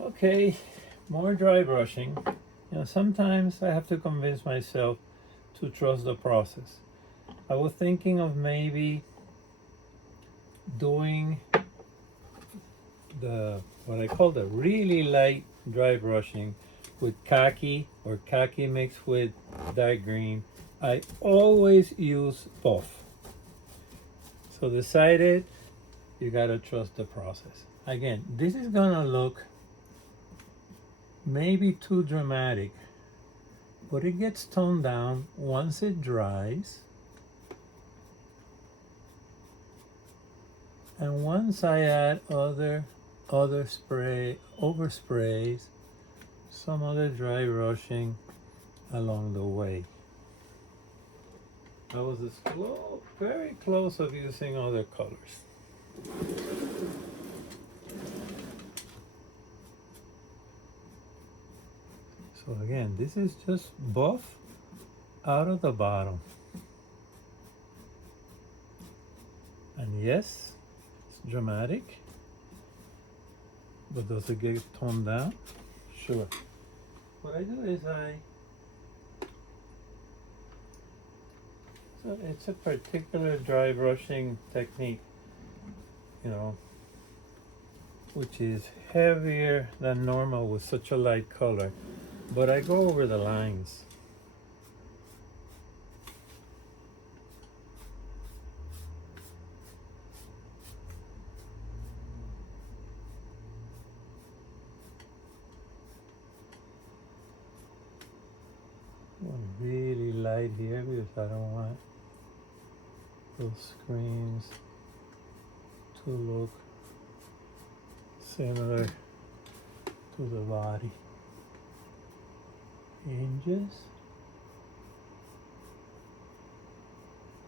Okay, more dry brushing. Sometimes I have to convince myself to trust the process. I was thinking of maybe doing the what I call the really light dry brushing with khaki or khaki mixed with dark green. I always use both. So decided you gotta trust the process. Again, this is gonna look maybe too dramatic, but it gets toned down once it dries. And once I add other spray oversprays, some other dry brushing along the way. I was very close of using other colors. So again, this is just buff out of the bottom. And yes, it's dramatic, but does it get toned down? Sure. What I do is so it's a particular dry brushing technique, you know, which is heavier than normal with such a light color. But I go over the lines. Going really light here because I don't want those screens to look similar to the body. Hinges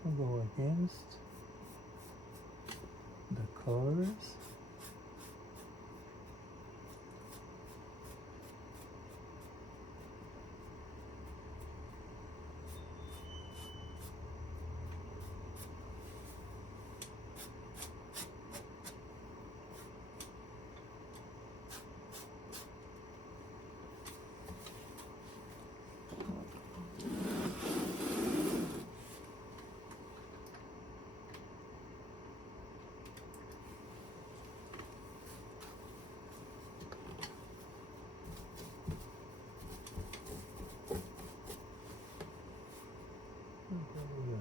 will go against the colors.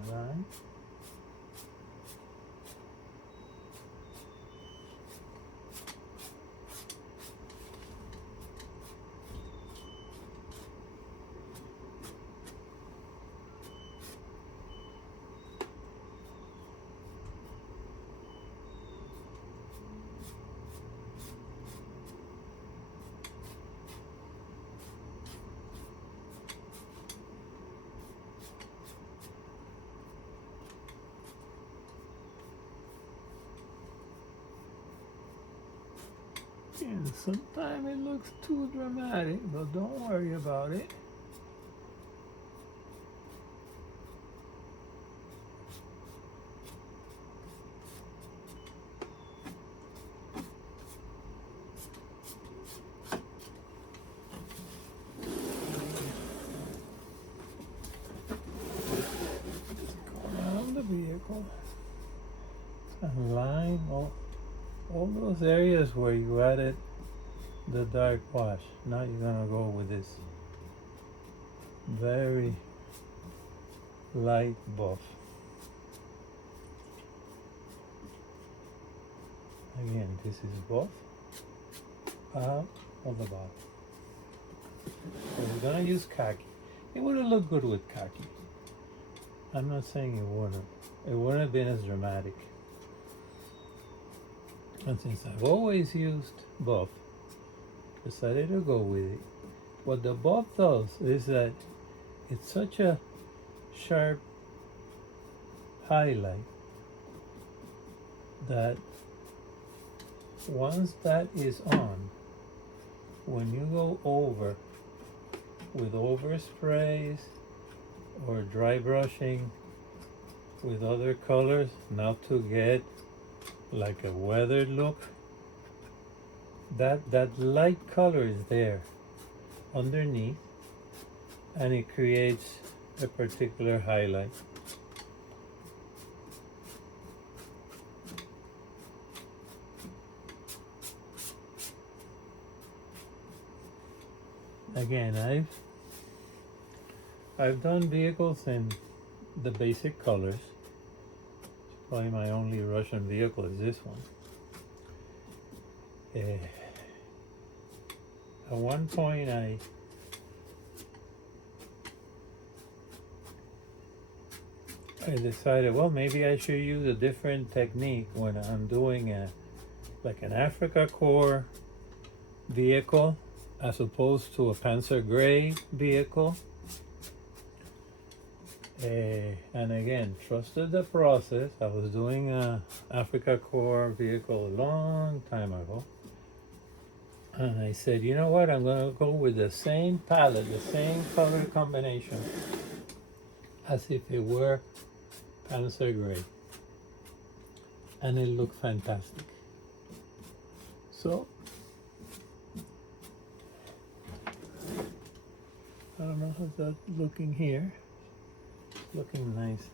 Line. And sometimes it looks too dramatic, but don't worry about it. Go around the vehicle and line all those areas where you added the dark wash. Now you're gonna go with this very light buff. Again, this is buff out of the bottom. So we're gonna use khaki. It would have looked good with khaki. I'm not saying it wouldn't. It wouldn't have been as dramatic. And since I've always used buff, decided to go with it. What the buff does is that it's such a sharp highlight that once that is on, when you go over with oversprays or dry brushing with other colors, not to get like a weathered look, that light color is there underneath, and it creates a particular highlight. Again, I've done vehicles in the basic colors. Probably my only Russian vehicle is this one. At one point I decided, well, maybe I should use a different technique when I'm doing like an Africa Corps vehicle as opposed to a Panzer Gray vehicle. And again, trusted the process. I was doing a Africa Corps vehicle a long time ago. And I said, you know what, I'm going to go with the same palette, the same color combination as if it were Panzer Gray. And it looked fantastic. So, I don't know how's that looking here. Looking nice.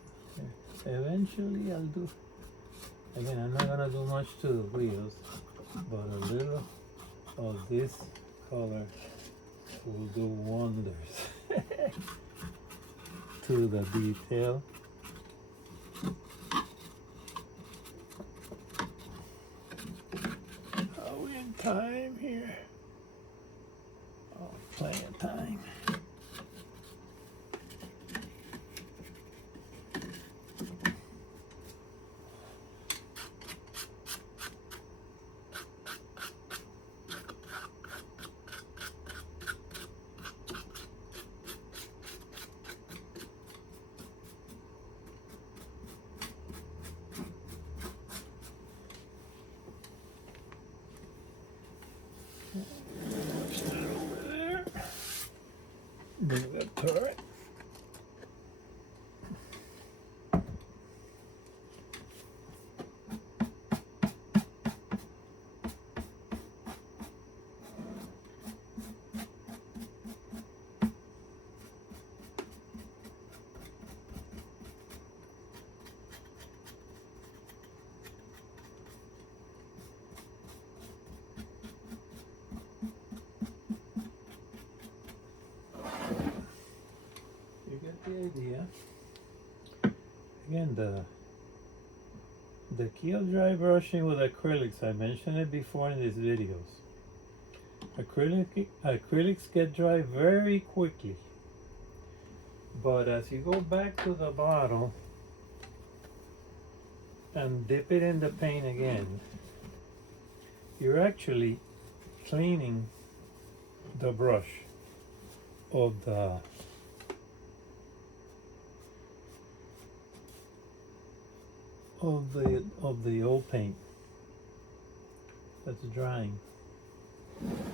Eventually I'll do, again, I'm not gonna do much to the wheels, but a little of this color will do wonders to the detail. Are we in time here? Oh, plenty of time. Move the turret. The idea. Again, the key of dry brushing with acrylics, I mentioned it before in these videos. Acrylics get dry very quickly, but as you go back to the bottle and dip it in the paint again, you're actually cleaning the brush of the old paint that's drying.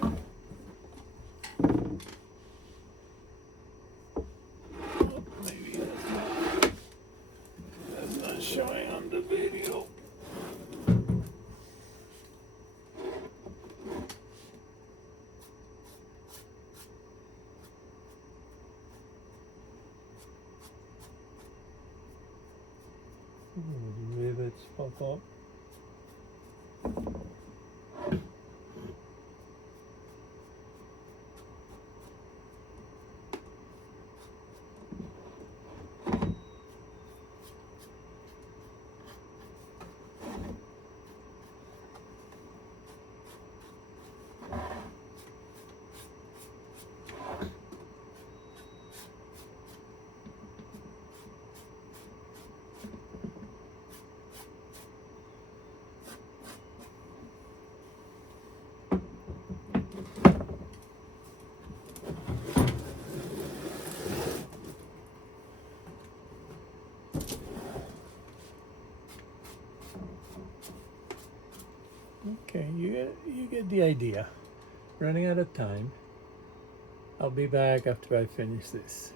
Oh, maybe that's not showing on the video. Rivets pop up. Okay, you get the idea. Running out of time. I'll be back after I finish this.